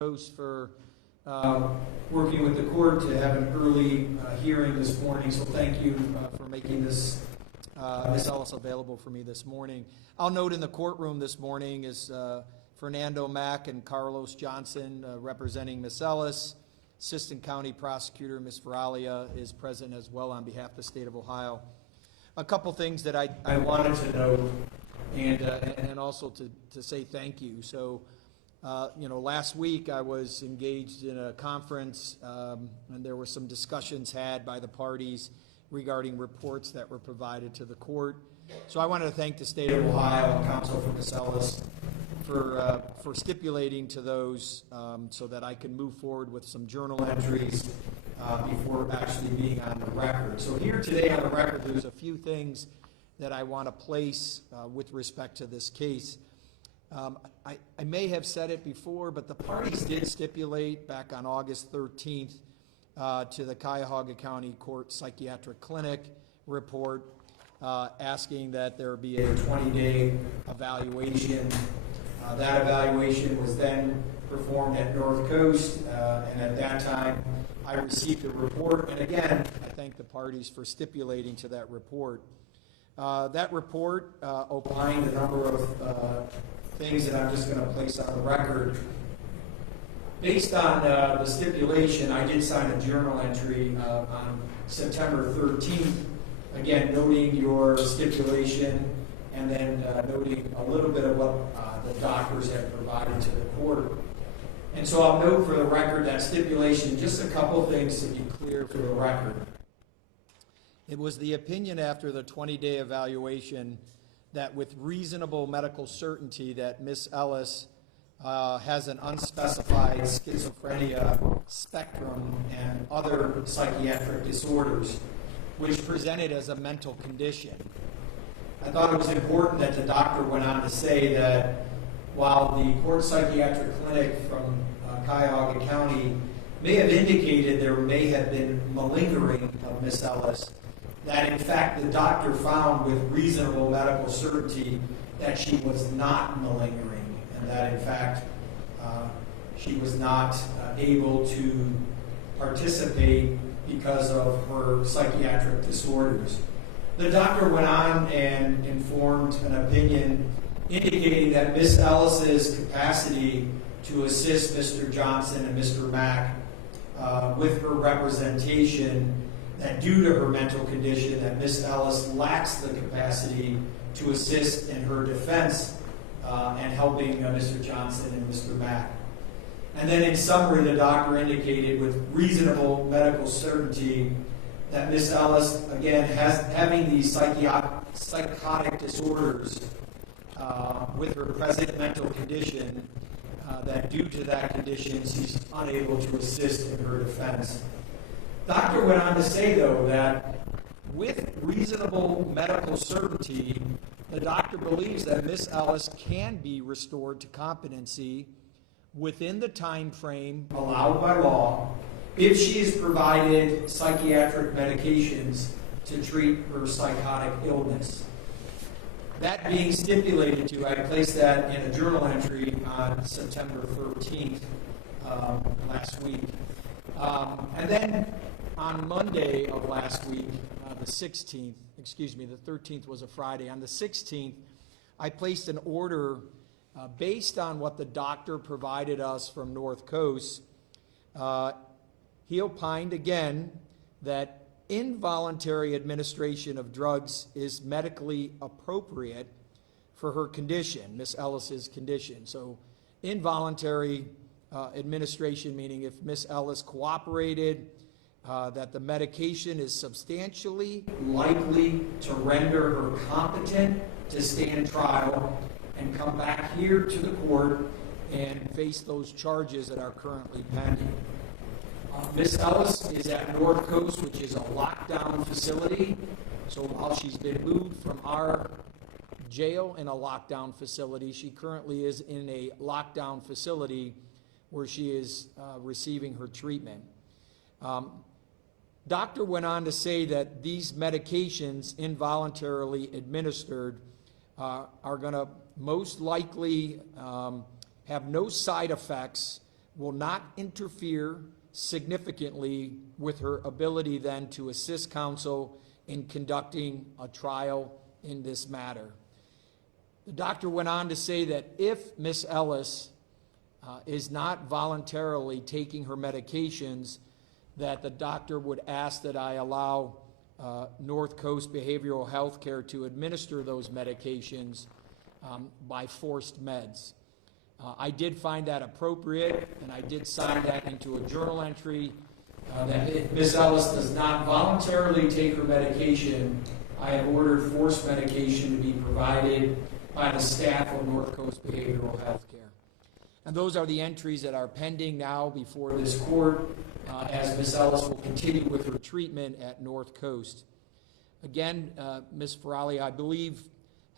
Host for working with the court to have an early hearing this morning. So thank you for making this Ms. Ellis available for me this morning. I'll note in the courtroom this morning is Fernando Mack and Carlos Johnson representing Ms. Ellis. Assistant County Prosecutor Ms. Veralia is present as well on behalf of the state of Ohio. A couple things that I wanted to note and also to say thank you. So. Last week I was engaged in a conference and there were some discussions had by the parties regarding reports that were provided to the court. So I wanted to thank the state of Ohio and counsel for Ms. Ellis for stipulating to those so that I can move forward with some journal entries before actually being on the record. So here today on the record, there's a few things that I want to place with respect to this case. I may have said it before, but the parties did stipulate back on August 13th to the Cuyahoga County Court Psychiatric Clinic report asking that there be a 20-day evaluation. That evaluation was then performed at North Coast, and at that time I received a report. And again, I thank the parties for stipulating to that report. That report opined a number of things that I'm just going to place on the record. Based on the stipulation, I did sign a journal entry on September 13th, again noting your stipulation and then noting a little bit of what the doctors had provided to the court. And so I'll note for the record that stipulation, just a couple things to be clear for the record. It was the opinion after the 20-day evaluation that with reasonable medical certainty that Ms. Ellis has an unspecified schizophrenia spectrum and other psychiatric disorders, which presented as a mental condition. I thought it was important that the doctor went on to say that while the court psychiatric clinic from Cuyahoga County may have indicated there may have been malingering of Ms. Ellis, that in fact the doctor found with reasonable medical certainty that she was not malingering and that in fact she was not able to participate because of her psychiatric disorders. The doctor went on and informed an opinion indicating that Ms. Ellis's capacity to assist Mr. Johnson and Mr. Mack with her representation, that due to her mental condition, that Ms. Ellis lacks the capacity to assist in her defense and helping Mr. Johnson and Mr. Mack. And then in summary, the doctor indicated with reasonable medical certainty that Ms. Ellis, again, having these psychotic disorders with her present mental condition, that due to that condition, she's unable to assist in her defense. Doctor went on to say, though, that with reasonable medical certainty, the doctor believes that Ms. Ellis can be restored to competency within the time frame allowed by law if she is provided psychiatric medications to treat her psychotic illness. That being stipulated to, I placed that in a journal entry on September 13th last week. And then on Monday of last week, the 16th, the 13th was a Friday. On the 16th, I placed an order based on what the doctor provided us from North Coast. He opined again that involuntary administration of drugs is medically appropriate for her condition, Ms. Ellis's condition. So involuntary administration, meaning if Ms. Ellis cooperated, that the medication is substantially likely to render her competent to stand trial and come back here to the court and face those charges that are currently pending. Ms. Ellis is at North Coast, which is a lockdown facility. So while she's been moved from our jail in a lockdown facility, she currently is in a lockdown facility where she is receiving her treatment. Doctor went on to say that these medications involuntarily administered are going to most likely have no side effects will not interfere significantly with her ability then to assist counsel in conducting a trial in this matter. The doctor went on to say that if Miss Ellis is not voluntarily taking her medications, that the doctor would ask that I allow North Coast Behavioral Health Care to administer those medications by forced meds. I did find that appropriate, and I did sign that into a journal entry that if Ms. Ellis does not voluntarily take her medication, I have ordered forced medication to be provided by the staff of North Coast Behavioral Health Care. And those are the entries that are pending now before this court as Ms. Ellis will continue with her treatment at North Coast. Again, Ms. Ferrali, I believe,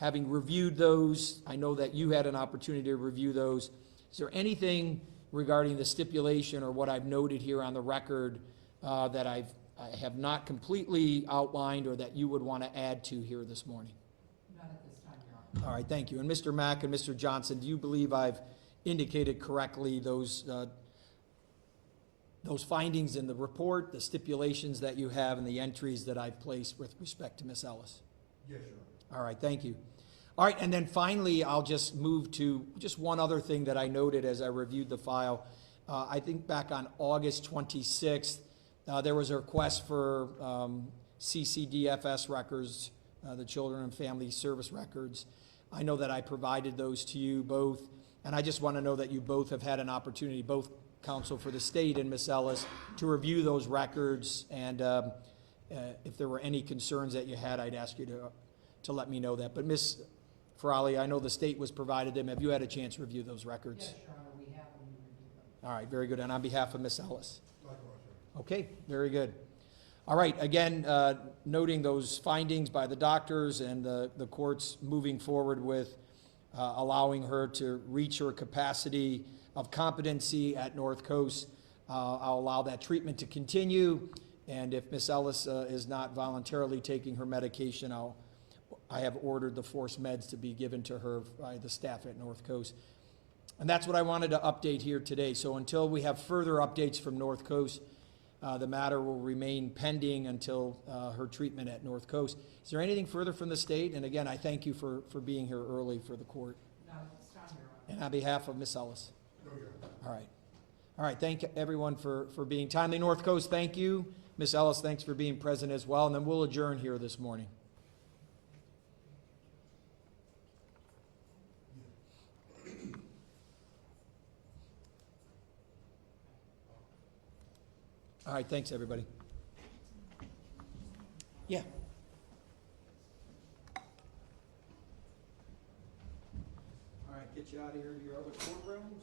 having reviewed those, I know that you had an opportunity to review those. Is there anything regarding the stipulation or what I've noted here on the record that I have not completely outlined or that you would want to add to here this morning? Not at this time, Your Honor. All right, thank you. And Mr. Mack and Mr. Johnson, do you believe I've indicated correctly those findings in the report, the stipulations that you have, and the entries that I've placed with respect to Ms. Ellis? Yes, Your Honor. All right, thank you. All right, and then finally, I'll just move to just one other thing that I noted as I reviewed the file. I think back on August 26th, there was a request for CCDFS records, the Children and Family Service records. I know that I provided those to you both, and I just want to know that you both have had an opportunity, both counsel for the state and Ms. Ellis, to review those records, and if there were any concerns that you had, I'd ask you to let me know that. But Ms. Ferrali, I know the state was provided them. Have you had a chance to review those records? Yes, Your Honor, we have them. We reviewed them. All right, very good. And on behalf of Ms. Ellis? Likewise, sir. Okay, very good. All right, again, noting those findings by the doctors and the courts moving forward with allowing her to reach her capacity of competency at North Coast, I'll allow that treatment to continue. And if Ms. Ellis is not voluntarily taking her medication, I have ordered the forced meds to be given to her by the staff at North Coast. And that's what I wanted to update here today. So until we have further updates from North Coast, the matter will remain pending until her treatment at North Coast. Is there anything further from the state? And again, I thank you for being here early for the court. Not at this time, Your Honor. And on behalf of Ms. Ellis. No, Your Honor. All right. All right, thank everyone for being timely. North Coast, thank you. Ms. Ellis, thanks for being present as well. And then we'll adjourn here this morning. All right, thanks, everybody. Yeah. All right, get you out of here to your other courtrooms.